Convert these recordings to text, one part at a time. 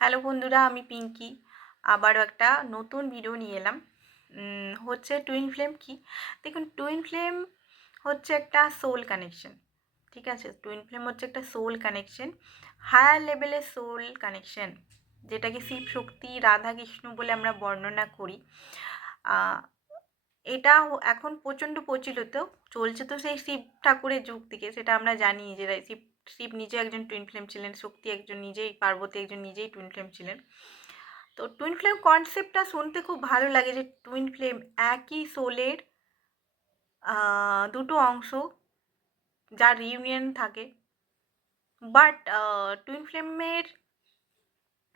Hello বন্ধুরা, আমি পিঙ্কি। আবারও একটা নতুন ভিডিও নিয়ে এলাম। হচ্ছে টুইন ফ্লেম কি? দেখুন টুইন ফ্লেম হচ্ছে একটা সোল কানেকশন ঠিক আছে? টুইন ফ্লেম হচ্ছে একটা সোল কানেকশন হায়ার লেভেলের সোল কানেকশন যেটাকে শিব শক্তি, রাধা কৃষ্ণ বলে আমরা বর্ণনা করি। এটা এখন প্রচণ্ড প্রচলিত, চলছে তো সেই শিব ঠাকুরের যুগ থেকে, সেটা আমরা জানি যে, শিব শিব নিজে একজন টুইন ফ্লেম ছিলেন, শক্তি একজন নিজেই, পার্বতী একজন নিজেই টুইন ফ্লেম ছিলেন। তো টুইন ফ্লেম কনসেপ্টটা শুনতে খুব ভালো লাগে যে টুইন ফ্লেম একই সোলের দুটো অংশ যার রিউনিয়ন থাকে। বাট টুইন ফ্লেমের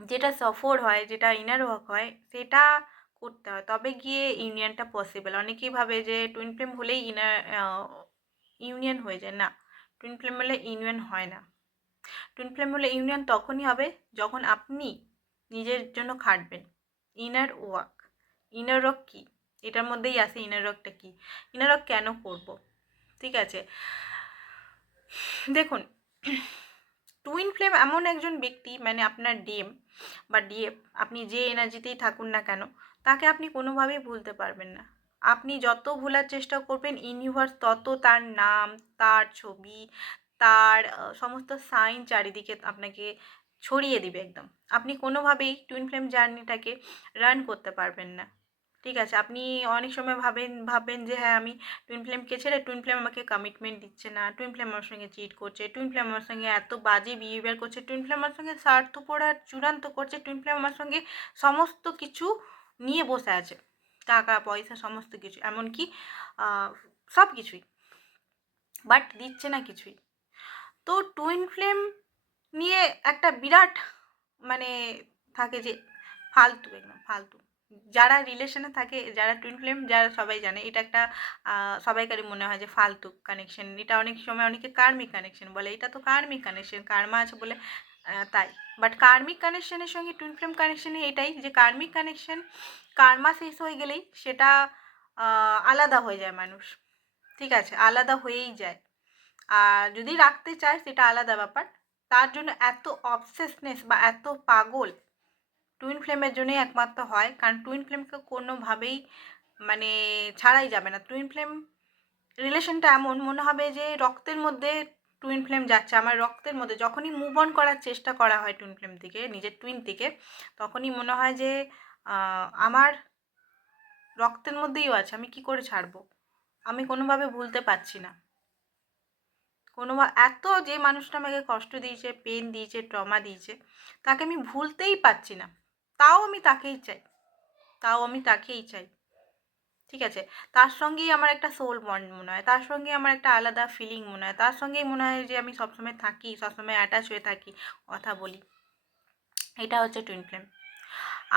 যেটা সফর হয়, যেটা ইনার ওয়ার্ক হয়, সেটা করতে হয়। তবে গিয়ে ইউনিয়নটা পসিবল অনেকেই ভাবে যে টুইন ফ্লেম হলেই ইনার ইউনিয়ন হয়ে যায়। না। টুইন ফ্লেম হলে ইউনিয়ন হয় না। টুইন ফ্লেম হলে ইউনিয়ন তখনই হবে যখন আপনি নিজের জন্য খাটবেন। ইনার ওয়ার্ক ইনার ওয়ার্ক কী? এটার মধ্যেই আসে ইনার ওয়ার্কটা কী? ইনার ওয়ার্ক কেন করব? ঠিক আছে? দেখুন টুইন ফ্লেম এমন একজন ব্যক্তি মানে আপনার ডিএম বা ডিএফ আপনি যে এনার্জিতেই থাকুন না কেন, তাকে আপনি কোনোভাবেই ভুলতে পারবেন না। আপনি যত ভোলার চেষ্টা করবেন ইউনিভার্স তত তার নাম, তার ছবি, তার সমস্ত সাইন চারিদিকে আপনাকে ছড়িয়ে দিবে একদম। আপনি কোনোভাবেই টুইন ফ্লেম জার্নিটাকে রান করতে পারবেন না। ঠিক আছে? আপনি অনেক সময় ভাবেন, ভাববেন যে হ্যাঁ আমি টুইন ফ্লেমকে ছেড়ে টুইন ফ্লেম আমাকে কমিটমেন্ট দিচ্ছে না টুইন ফ্লেম আমার সঙ্গে চিট করছে টুইন ফ্লেম আমার সঙ্গে এত বাজে বিহেভিয়ার করছে টুইন ফ্লেম আমার সঙ্গে স্বার্থপর চূড়ান্ত করছে টুইন ফ্লেম আমার সঙ্গে সমস্ত কিছু নিয়ে বসে আছে। টাকা, পয়সা, সমস্ত কিছু। এমনকি সব কিছুই। বাট দিচ্ছে না কিছুই। তো টুইন ফ্লেম নিয়ে একটা বিরাট মানে থাকে যে, ফালতু একদম ফালতু। যারা রিলেশনে থাকে, যারা টুইন ফ্লেম যারা সবাই জানে, এটা একটা সবাইকারই মনে হয় যে ফালতু কানেকশন এটা অনেক সময় অনেকে কার্মিক কানেকশন বলে। এটা তো কার্মিক কানেকশন কার্মা আছে বলে তাই। বাট কার্মিক কানেকশনের সঙ্গে টুইন ফ্লেম কানেকশনে এটাই যে কার্মিক কানেকশন কার্মা শেষ হয়ে গেলেই সেটা আলাদা হয়ে যায় মানুষ। ঠিক আছে? আলাদা হয়েই যায়। আর যদি রাখতে চায় সেটা আলাদা ব্যাপার। তার জন্য এত অবসেসনেস বা এত পাগল টুইন ফ্লেমের জন্যই একমাত্র হয়। কারণ টুইন ফ্লেমকে কোনোভাবেই মানে ছাড়াই যাবে না। টুইন ফ্লেম রিলেশনটা এমন, মনে হবে যে রক্তের মধ্যে টুইন ফ্লেম যাচ্ছে। আমার রক্তের মধ্যে যখনই মুভ অন করার চেষ্টা করা হয় টুইন ফ্লেম থেকে নিজের টুইন থেকে তখনই মনে হয় যে আমার রক্তের মধ্যেই আছে, আমি কি করে ছাড়বো? আমি কোনোভাবে ভুলতে পারছি না। কোনো এত যে মানুষটা আমাকে কষ্ট দিয়েছে পেন দিয়েছে ট্রমা দিয়েছে, তাকে আমি ভুলতেই পারছি না। তাও আমি তাকেই চাই। তাও আমি তাকেই চাই। ঠিক আছে? তার সঙ্গেই আমার একটা সোল বন্ড মনে হয়, তার সঙ্গে আমার একটা আলাদা ফিলিং মনে হয়, তার সঙ্গেই মনে হয় যে আমি সবসময় থাকি, সবসময় অ্যাটাচ হয়ে থাকি, কথা বলি। এটা হচ্ছে টুইন ফ্লেম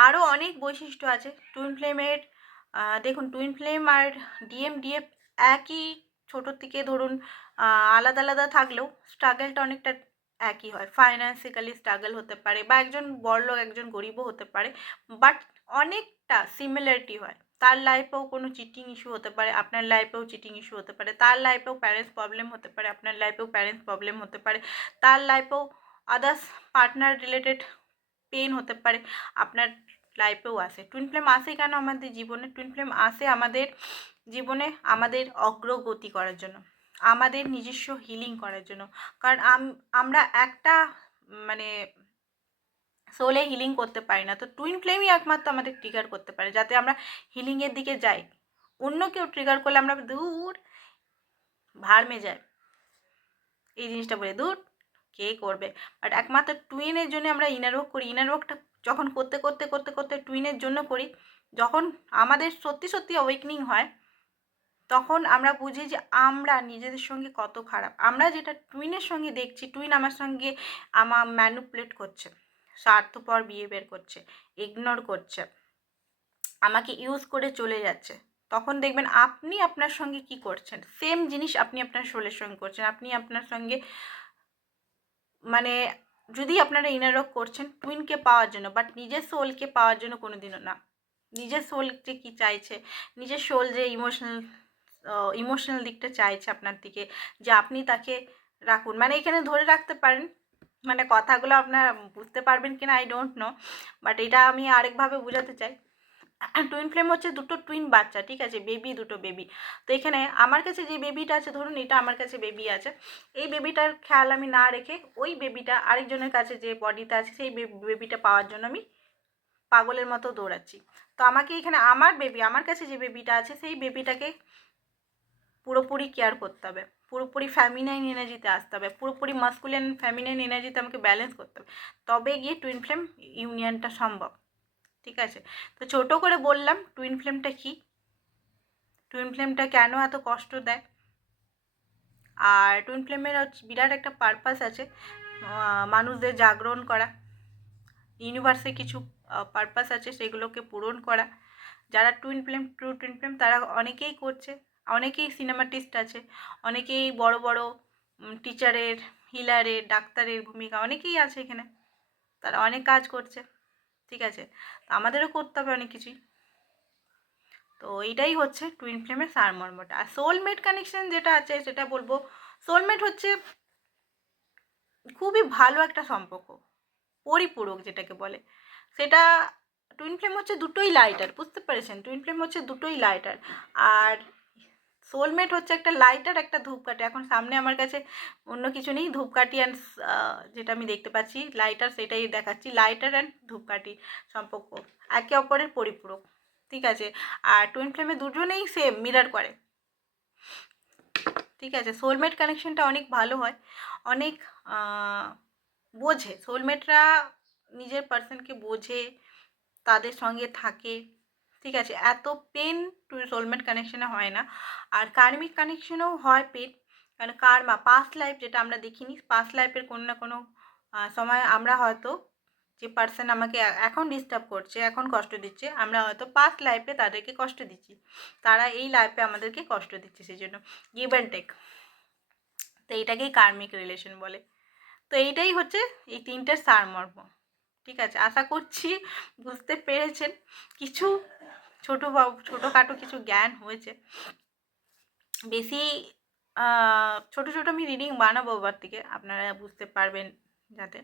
আরও অনেক বৈশিষ্ট্য আছে। টুইন ফ্লেমের দেখুন টুইন ফ্লেম আর ডিএম ডিএফ একই ছোটোর থেকে ধরুন আলাদা আলাদা থাকলেও স্ট্রাগলটা অনেকটা একই হয়। ফাইন্যান্সিক্যালি স্ট্রাগল হতে পারে বা একজন বড়লোক একজন গরিবও হতে পারে বাট অনেকটা সিমিলারিটি হয়। তার লাইফেও কোনো চিটিং ইস্যু হতে পারে, আপনার লাইফেও চিটিং ইস্যু হতে পারে, তার লাইফেও প্যারেন্টস প্রবলেম হতে পারে, আপনার লাইফেও প্যারেন্টস প্রবলেম হতে পারে, তার লাইফেও আদার্স পার্টনার রিলেটেড পেন হতে পারে। আপনার লাইফেও আসে টুইন ফ্লেম আসে কেন আমাদের জীবনে? টুইন ফ্লেম আসে আমাদের জীবনে আমাদের অগ্রগতি করার জন্য, আমাদের নিজস্ব হিলিং করার জন্য। কারণ আম- আমরা একটা মানে সোলে হিলিং করতে পারি না। তো টুইন ফ্লেমই একমাত্র আমাদের ট্রিগার করতে পারে, যাতে আমরা হিলিংয়ের দিকে যাই। অন্য কেউ ট্রিগার করলে আমরা দূর ভাড়মে যায় এই জিনিসটা বলে দূর কে করবে? বাট একমাত্র টুইনের জন্য আমরা ইনার ওয়ার্ক করি। ইনার ওয়ার্কটা যখন করতে করতে করতে করতে টুইনের জন্য করি, যখন আমাদের সত্যি সত্যি অ্যাওয়েকনিং হয়, তখন আমরা বুঝি যে আমরা নিজেদের সঙ্গে কত খারাপ। আমরা যেটা টুইনের সঙ্গে দেখছি টুইন আমার সঙ্গে আমার ম্যানুপুলেট করছে, স্বার্থপর বিহেভিয়ার করছে ইগনোর করছে, আমাকে ইউজ করে চলে যাচ্ছে। তখন দেখবেন আপনি আপনার সঙ্গে কি করছেন? সেম জিনিস আপনি আপনার শোলের সঙ্গে করছেন। আপনি আপনার সঙ্গে মানে যদি আপনারা ইনার ওয়ার্ক করছেন টুইনকে পাওয়ার জন্য বাট নিজের সোলকে পাওয়ার জন্য কোনো দিনও না। নিজের সোল যে কী চাইছে? নিজের সোল যে ইমোশনাল ইমোশনাল দিকটা চাইছে আপনার দিকে, যে আপনি তাকে রাখুন। মানে এখানে ধরে রাখতে পারেন মানে কথাগুলো আপনার বুঝতে পারবেন কিনা আই ডোন্ট নো বাট এটা আমি আরেকভাবে বোঝাতে চাই। টুইন ফ্লেম হচ্ছে দুটো টুইন বাচ্চা, ঠিক আছে? বেবি দুটো বেবি তো এখানে আমার কাছে যে বেবিটা আছে, ধরুন এটা আমার কাছে বেবি আছে, এই বেবিটার খেয়াল আমি না রেখে ওই বেবিটা আরেকজনের কাছে যে বডিতে আছে, সেই বেবিটা পাওয়ার জন্য আমি পাগলের মতো দৌড়াচ্ছি। তো আমাকে এখানে আমার বেবি আমার কাছে যে বেবিটা আছে, সেই বেবিটাকে পুরোপুরি কেয়ার করতে হবে। পুরোপুরি ফ্যামিনাইন এনার্জিতে আসতে হবে। পুরোপুরি মাস্কুলিন ফ্যামিনাইন এনার্জিতে আমাকে ব্যালেন্স করতে হবে। তবে গিয়ে টুইন ফ্লেম ইউনিয়নটা সম্ভব। ঠিক আছে? তো ছোট করে বললাম টুইন ফ্লেমটা কি? টুইন ফ্লেমটা কেন এত কষ্ট দেয়? আর টুইন ফ্লেমের বিরাট একটা পারপাস আছে মানুষদের জাগরণ করা। ইউনিভার্সে কিছু পারপাস আছে, সেগুলোকে পূরণ করা। যারা twin flame true twin flame তারা অনেকেই করছে। অনেকেই সিনেমাটিস্ট আছে, অনেকেই বড় বড় টিচারের হিলারের ডাক্তারের ভূমিকা, অনেকেই আছে এখানে। তারা অনেক কাজ করছে। ঠিক আছে? আমাদেরও করতে হবে অনেক কিছুই। তো এইটাই হচ্ছে টুইন ফ্লেমের সারমর্মটা আর সোলমেট কানেকশন যেটা আছে সেটা বলব সোলমেট হচ্ছে খুবই ভালো একটা সম্পর্ক, পরিপূরক যেটাকে বলে। সেটা টুইন ফ্লেম হচ্ছে দুটোই লাইটার বুঝতে পেরেছেন? টুইন ফ্লেম হচ্ছে দুটোই লাইটার আর সোলমেট হচ্ছে একটা লাইটার একটা ধূপকাঠি। এখন সামনে আমার কাছে অন্য কিছু নেই, ধূপকাঠি অ্যান্ড যেটা আমি দেখতে পাচ্ছি লাইটার সেটাই দেখাচ্ছি লাইটার অ্যান্ড ধূপকাঠি সম্পর্ক, একে অপরের পরিপূরক, ঠিক আছে? আর টুইন ফ্লেমে দুজনেই সেম মিরার করে। ঠিক আছে? সোলমেট কানেকশনটা অনেক ভালো হয়, অনেক বোঝে। সোলমেটরা নিজের পার্সনকে বোঝে, তাদের সঙ্গে থাকে ঠিক আছে, এত পেন টু সোলমেট কানেকশানে হয় না। আর কার্মিক কানেকশানেও হয় পেট কারণ কার্মা পাস্ট লাইফ যেটা আমরা দেখিনি পাস্ট লাইফের কোনো না কোনো সময় আমরা হয়তো যে পার্সন আমাকে এখন ডিস্টার্ব করছে, এখন কষ্ট দিচ্ছে, আমরা হয়তো পাস্ট লাইফে তাদেরকে কষ্ট দিচ্ছি। তারা এই লাইফে আমাদেরকে কষ্ট দিচ্ছে সেই জন্য গিভ অ্যান্ড টেক তো এইটাকেই কার্মিক রিলেশন বলে। তো এইটাই হচ্ছে এই তিনটের সারমর্ম। ঠিক আছে, আশা করছি বুঝতে পেরেছেন। কিছু ছোটো ছোটোখাটো কিছু জ্ঞান হয়েছে। বেশি ছোট ছোট আমি রিডিং বানাবো ওবার থেকে, আপনারা বুঝতে পারবেন যাতে।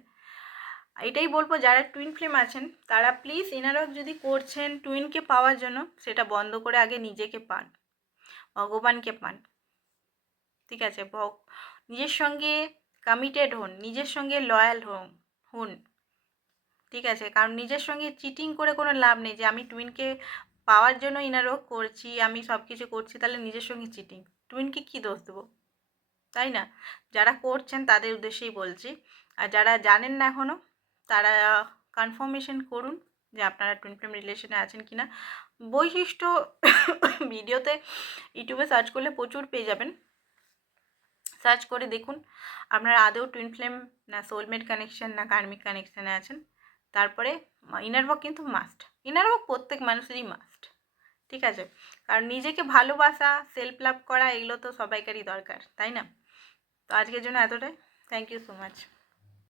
এটাই বলব, যারা টুইন ফ্লেম আছেন, তারা প্লিজ এনারক যদি করছেন টুইনকে পাওয়ার জন্য, সেটা বন্ধ করে আগে নিজেকে পান। ভগবানকে পান। ঠিক আছে নিজের সঙ্গে কমিটেড হন, নিজের সঙ্গে লয়াল হন হন। ঠিক আছে, কারণ নিজের সঙ্গে চিটিং করে কোনো লাভ নেই যে আমি টুইনকে পাওয়ার জন্য ইনারও করছি, আমি সব কিছু করছি, তাহলে নিজের সঙ্গে চিটিং টুইনকে কী দোষ দেবো? তাই না? যারা করছেন তাদের উদ্দেশ্যেই বলছি। আর যারা জানেন না এখনও তারা কনফার্মেশন করুন যে আপনারা টুইন ফ্লেম রিলেশনে আছেন কি না বৈশিষ্ট্য ভিডিওতে ইউটিউবে সার্চ করলে প্রচুর পেয়ে যাবেন। সার্চ করে দেখুন, আপনারা আদৌ টুইন ফ্লেম না সোলমেট কানেকশন না কার্মিক কানেকশানে আছেন। তারপরে ইনার কিন্তু মাস্ট ইনার প্রত্যেক মানুষেরই মাস্ট ঠিক আছে? কারণ নিজেকে ভালোবাসা সেলফ লাভ করা, এগুলো তো সবাইকারই দরকার, তাই না? তো আজকের জন্য এতটাই। Thank you so much